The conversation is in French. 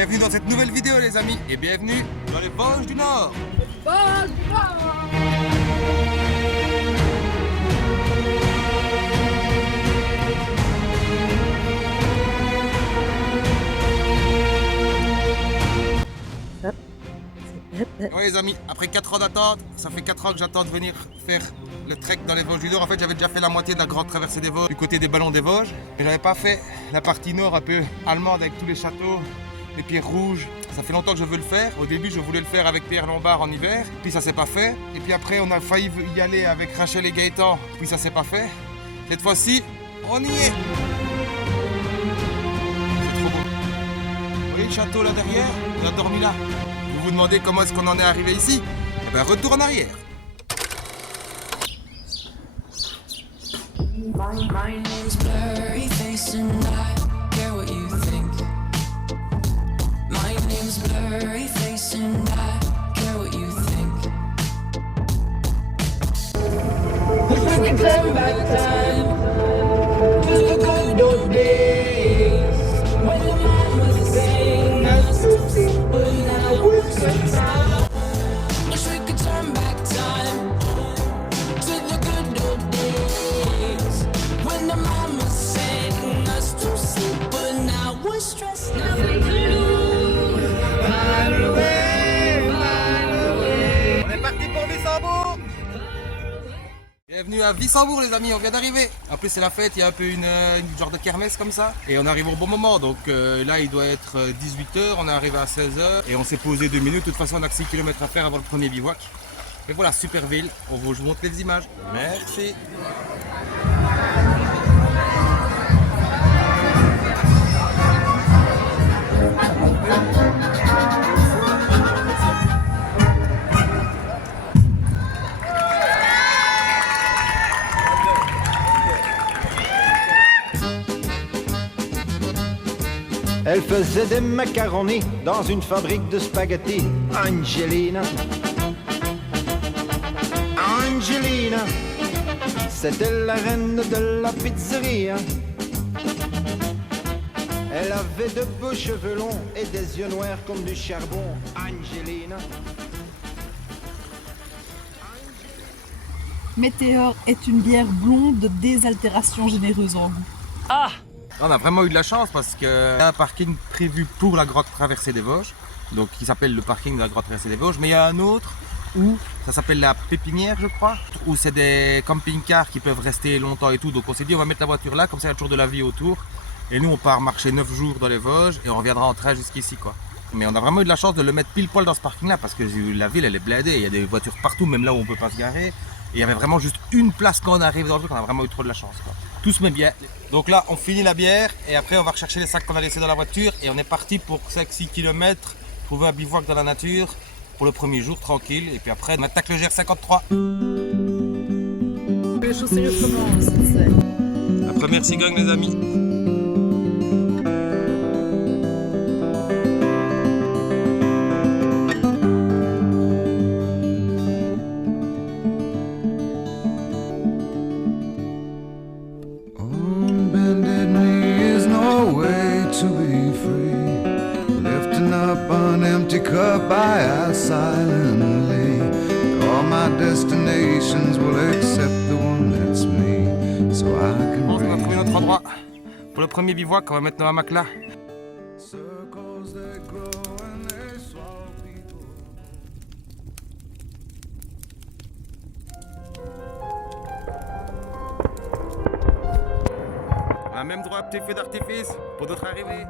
Bienvenue dans cette nouvelle vidéo les amis et bienvenue dans les Vosges du Nord. Oui les amis, après 4 ans d'attente, ça fait 4 ans que j'attends de venir faire le trek dans les Vosges du Nord. En fait j'avais déjà fait la moitié de la grande traversée des Vosges du côté des Ballons des Vosges. Mais j'avais pas fait la partie nord un peu allemande avec tous les châteaux, les pierres rouges. Ça fait longtemps que je veux le faire. Au début je voulais le faire avec Pierre Lombard en hiver, puis ça s'est pas fait. Et puis après on a failli y aller avec Rachel et Gaëtan, puis ça s'est pas fait. Cette fois-ci, on y est. C'est trop beau. Vous voyez le château là derrière? On a dormi là. Vous vous demandez comment est-ce qu'on en est arrivé ici? Eh ben, retour en arrière. My name's Blurry Face and I care what you think. My name's Blurry Face and I care what you think. If we could turn back time to the good old days when the man was saying us to see, but now we're so proud. Wish we could turn back time to the good old days when the man was saying us to see, but now we're stressed out. On est parti pour Wissembourg. Bienvenue à Wissembourg les amis, on vient d'arriver. En plus c'est la fête, il y a un peu une genre de kermesse comme ça. Et on arrive au bon moment, donc là il doit être 18h, on est arrivé à 16h. Et on s'est posé 2 minutes, de toute façon on a que 6 km à faire avant le premier bivouac. Et voilà, super ville, je vous montre les images. Merci. Elle faisait des macaronis dans une fabrique de spaghettis. Angelina, Angelina, c'était la reine de la pizzeria. Elle avait de beaux cheveux longs et des yeux noirs comme du charbon. Angelina. Météor est une bière blonde de désaltération généreuse en goût. On a vraiment eu de la chance parce qu'il y a un parking prévu pour la grande traversée des Vosges, donc qui s'appelle le parking de la grande traversée des Vosges, mais il y a un autre où ça s'appelle la Pépinière je crois, où c'est des camping-cars qui peuvent rester longtemps et tout, donc on s'est dit on va mettre la voiture là, comme ça il y a toujours de la vie autour, et nous on part marcher 9 jours dans les Vosges et on reviendra en train jusqu'ici quoi. Mais on a vraiment eu de la chance de le mettre pile poil dans ce parking là parce que la ville elle est blindée, il y a des voitures partout, même là où on peut pas se garer, et il y avait vraiment juste une place quand on arrive dans le truc, on a vraiment eu trop de la chance quoi. Tout se met bien. Donc là, on finit la bière et après on va rechercher les sacs qu'on a laissés dans la voiture et on est parti pour 5-6 km, trouver un bivouac dans la nature pour le premier jour, tranquille. Et puis après, on attaque le GR53. Les choses sérieuses commencent. La première cigogne, les amis. An empty cup I ask silently. All my destinations will accept the one that's me, so I can On va breathe. trouver notre endroit pour le premier bivouac. On va mettre nos hamacs là. Circles they grow and they swallow people. On a même droit à un petit feu d'artifice pour d'autres arrivées.